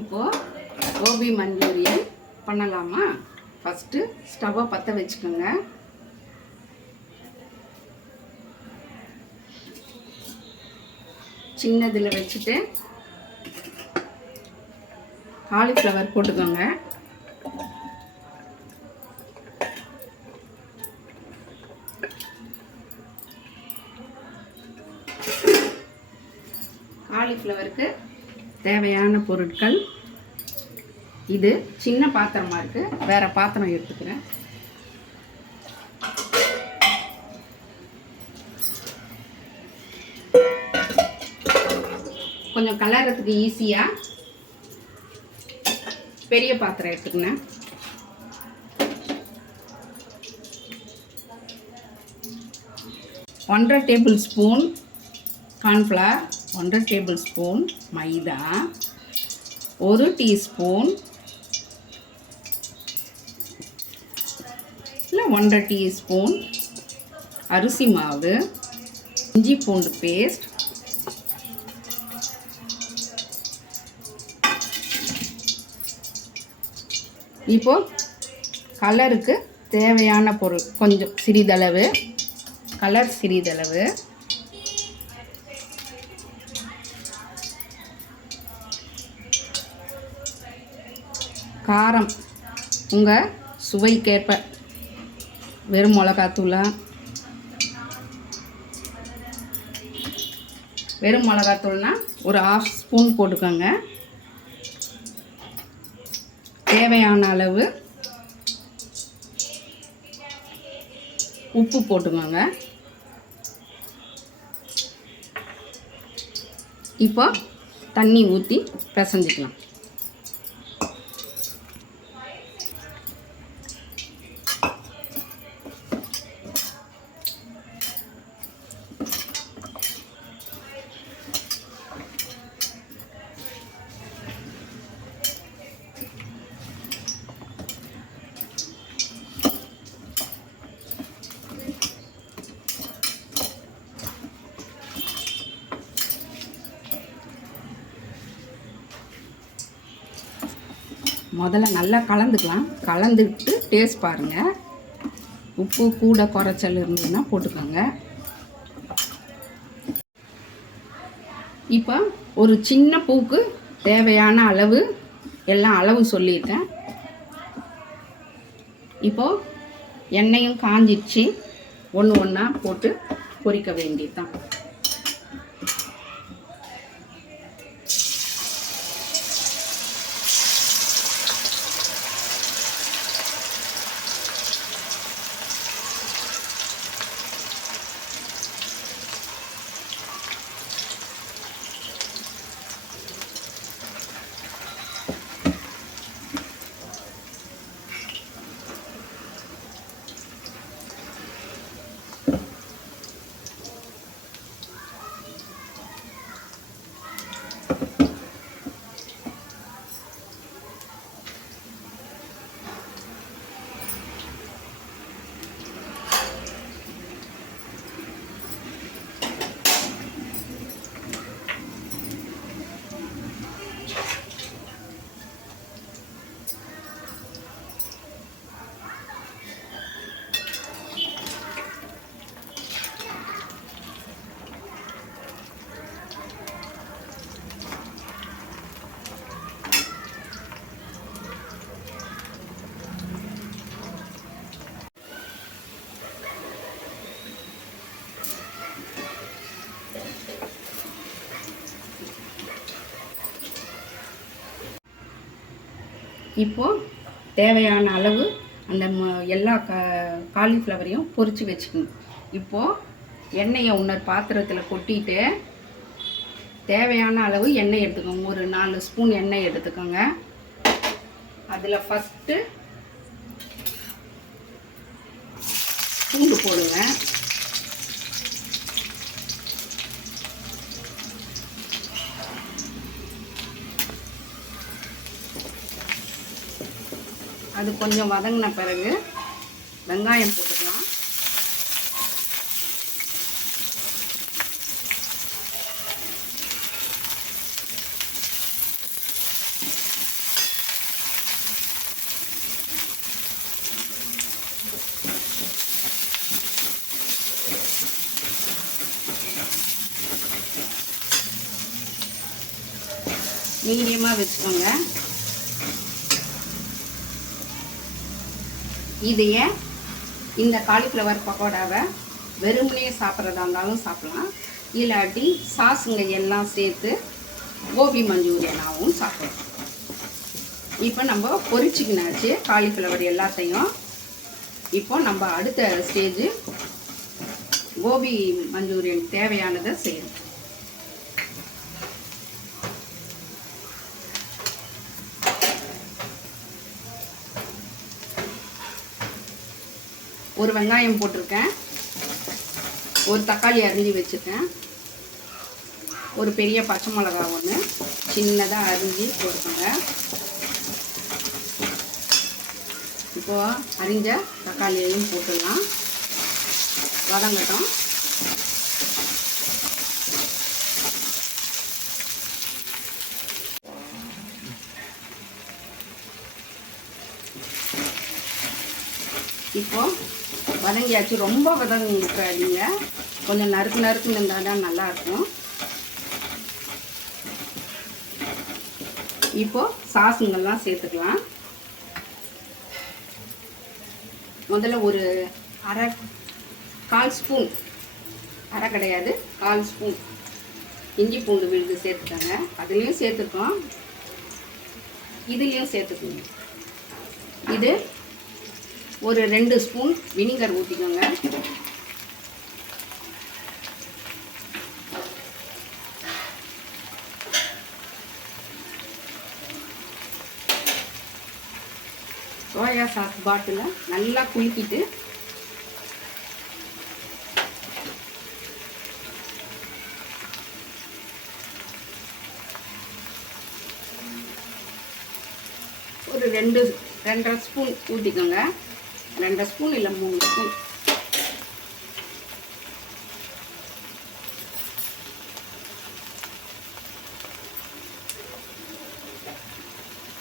இப்போது கோபி மஞ்சூரியன் பண்ணலாமா? ஃபஸ்ட்டு ஸ்டவ்வை பற்ற வச்சுக்கோங்க. சின்னதில் வச்சுட்டு காலிஃப்ளவர் போட்டுக்கோங்க. காலிஃப்ளவருக்கு தேவையான பொருட்கள் இது. சின்ன பாத்திரமாக இருக்குது, வேறு பாத்திரம் எடுத்துக்கிறேன். கொஞ்சம் கலர்றதுக்கு ஈஸியாக பெரிய பாத்திரம் எடுத்துக்கினேன். ஒன்றரை table spoon cornflour, 1 table spoon மைதா, 1 டீஸ்பூன் இல்லை 1.5 டீஸ்பூன் அரிசி மாவு, இஞ்சி பூண்டு பேஸ்ட், இப்போது கலருக்கு தேவையான பொருள் கொஞ்சம் சிறிதளவு கலர், சிறிதளவு காரம் உங்கள் சுவைக்கேற்ப, வெறும் மிளகாத்தூளா, வெறும் மிளகாத்தூள்னா ஒரு 1/2 ஸ்பூன் போட்டுக்கோங்க. தேவையான அளவு உப்பு போட்டுக்கோங்க. இப்போ தண்ணி ஊற்றி பிசைஞ்சிக்கலாம். முதல்ல நல்லா கலந்துக்கலாம். கலந்துக்கிட்டு டேஸ்ட் பாருங்கள். உப்பு கூட குறைச்சல் இருந்ததுன்னா போட்டுக்கோங்க. இப்போ ஒரு சின்ன பூக்கு தேவையான அளவு எல்லாம் அளவு சொல்லியிருக்கேன். இப்போது எண்ணெயும் காஞ்சிடுச்சு. ஒன்று ஒன்றா போட்டு பொரிக்க வேண்டியதுதான். இப்போது தேவையான அளவு அந்த எல்லா காலிஃப்ளவரையும் பொரித்து வச்சுக்கணும். இப்போது எண்ணெயை இன்னொரு பாத்திரத்தில் கொட்டிட்டு தேவையான அளவு எண்ணெய் எடுத்துக்கோங்க. ஒரு 4 ஸ்பூன் எண்ணெய் எடுத்துக்கோங்க. அதில் ஃபஸ்ட்டு பூண்டு போடுங்க. அது கொஞ்சம் வதங்கின பிறகு வெங்காயம் போட்டுக்கலாம். மீடியமாக வச்சுக்கோங்க. இதையே இந்த காலிஃப்ளவர் பக்கோடாவை வெறுமனே சாப்பிட்றதா இருந்தாலும் சாப்பிட்லாம், இல்லாட்டி சாஸுங்க எல்லாம் சேர்த்து கோபி மஞ்சூரியனாகவும் சாப்பிடலாம். இப்போ நம்ம பொரிச்சிக்கினாச்சு காலிஃப்ளவர் எல்லாத்தையும். இப்போ நம்ம அடுத்த ஸ்டேஜு கோபி மஞ்சூரியன் தேவையானதை செய்யணும். ஒரு வெங்காயம் போட்டிருக்கேன், ஒரு தக்காளி அரிஞ்சு வச்சுருக்கேன், ஒரு பெரிய பச்சை மிளகா ஒன்று சின்னதாக அரிஞ்சு போட்டுக்கோங்க. இப்போது அரிஞ்ச தக்காளியையும் போட்டுடலாம், வதங்கட்டும். இப்போது வதங்கியாச்சு. ரொம்ப வதங்கிக்காதீங்க, கொஞ்சம் நறுக்குன்னு இருந்தால் தான் நல்லாயிருக்கும். இப்போது சாஸுங்கெல்லாம் சேர்த்துக்கலாம். முதல்ல ஒரு கால் ஸ்பூன், அரை கிடையாது, 1/4 ஸ்பூன் இஞ்சி பூண்டு விழுது சேர்த்துக்கோங்க. அதுலேயும் சேர்த்துக்கோம், இதுலேயும் சேர்த்துக்கோங்க. இது ஒரு 2 ஸ்பூன் வினிகர் ஊற்றிக்கோங்க. சோயா சாஸ் பாட்டிலை நல்லா குலுக்கிட்டு ஒரு 2-2.5 ஸ்பூன் ஊற்றிக்கோங்க. 2 ஸ்பூன் இல்லை 3 ஸ்பூன்.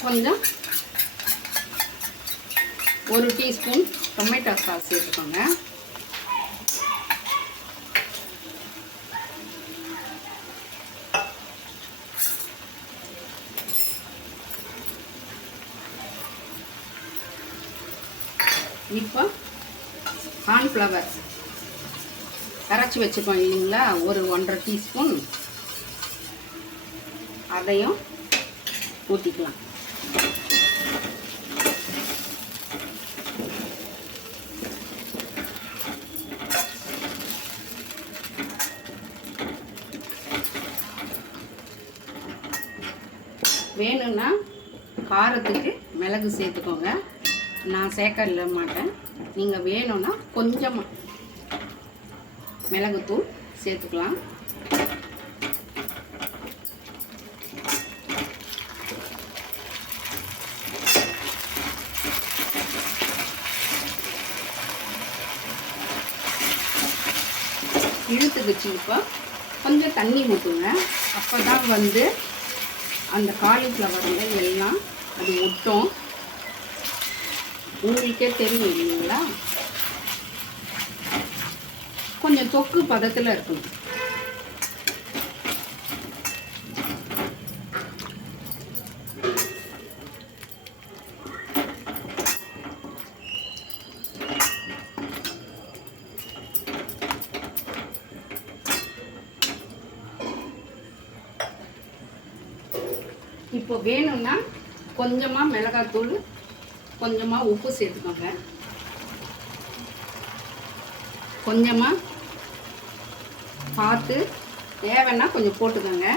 கொஞ்சம் 1 டீஸ்பூன் டொமேட்டோ சாஸ் சேர்த்துக்கோங்க. இப்போ கார்ன்ஃப்ளவர் கரைச்சி வச்சுக்கோம் இல்லைங்களா, ஒரு 1.5 டீஸ்பூன், அதையும் ஊற்றிக்கலாம். வேணும்னா காரத்துக்கு மிளகு சேர்த்துக்கோங்க, நான் சேர்க்க மாட்டேன். நீங்கள் வேணும்னா கொஞ்சமாக மிளகுத்தூள் சேர்த்துக்கலாம். இழுத்து வச்சு இப்போ கொஞ்சம் தண்ணி ஊற்றுங்க. அப்போ தான் அந்த காலிஃப்ளவருங்க எல்லாம் அது ஒட்டும். உங்களுக்கே தெரியும் இல்லைங்களா, கொஞ்சம் தொக்கு பதத்தில் இருக்கணும். இப்போ வேணும்னா கொஞ்சமாக மிளகாத்தூள், கொஞ்சமாக உப்பு சேர்த்துக்கோங்க. கொஞ்சமாக பார்த்து தேவைன்னா கொஞ்சம் போட்டுக்கோங்க,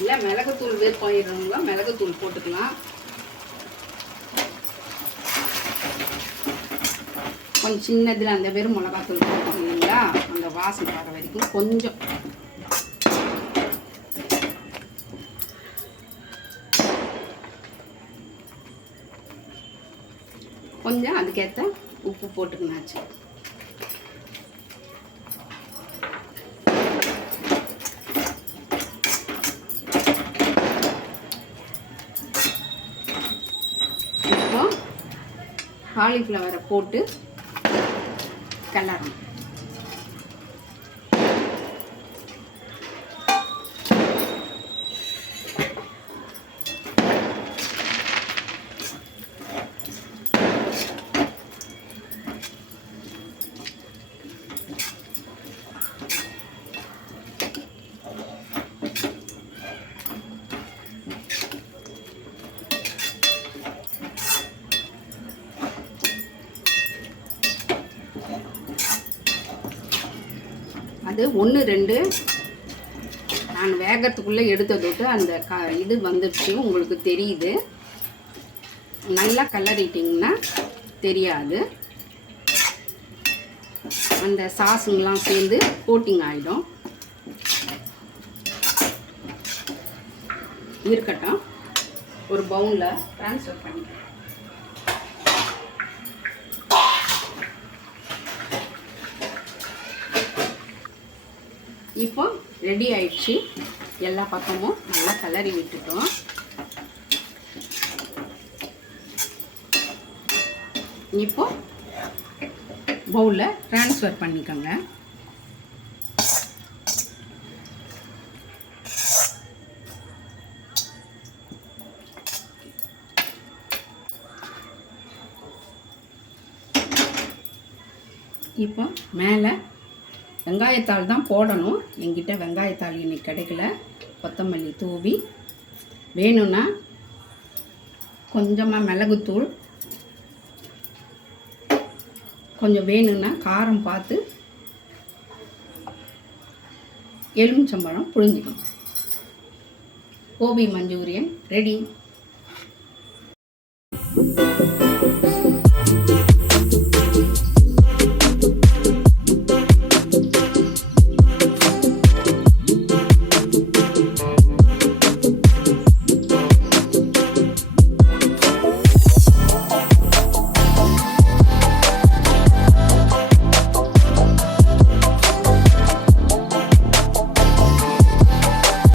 இல்லை மிளகுத்தூள் வேர்ப்பாயிடுறவங்க மிளகுத்தூள் போட்டுக்கலாம். கொஞ்சம் சின்னதில் அந்த வெறும் மிளகாத்தூள் போட்டுக்கோங்க இல்லைங்களா, அந்த வாசனை வர வரைக்கும் கொஞ்சம் கொஞ்சம் அதுக்கேற்ற உப்பு போட்டுக்கணாச்சு. இப்போ காலிஃப்ளவரை போட்டு கிளறணும். வந்து 1 2 நான் வேகத்துக்குள்ளே எடுத்ததோட்டு அந்த இது வந்துடுச்சு, உங்களுக்கு தெரியுது. நல்லா கலரிட்டிங்கன்னா தெரியாது, அந்த சாஸுங்கெலாம் சேர்ந்து கோட்டிங் ஆகிடும். இருக்கட்டும், ஒரு பவுலில் ட்ரான்ஸ்ஃபர் பண்ணிக்கிறேன். இப்போ ரெடி ஆயிடுச்சு. எல்லா பக்கமும் நல்லா கலரி விட்டுட்டோம். இப்போ பவுலில் ட்ரான்ஸ்ஃபர் பண்ணிக்கோங்க. இப்போ மேலே வெங்காயத்தாள் தான் போடணும். என்கிட்ட வெங்காயத்தாள் இன்னைக்கு கிடைக்கல. கொத்தமல்லி தூவி, வேணும்னா கொஞ்சமாக மிளகுத்தூள், கொஞ்சம் வேணும்னா காரம் பார்த்து எலுமிச்சம்பழம் புழிஞ்சிக்கணும். Gopi Manchurian ready.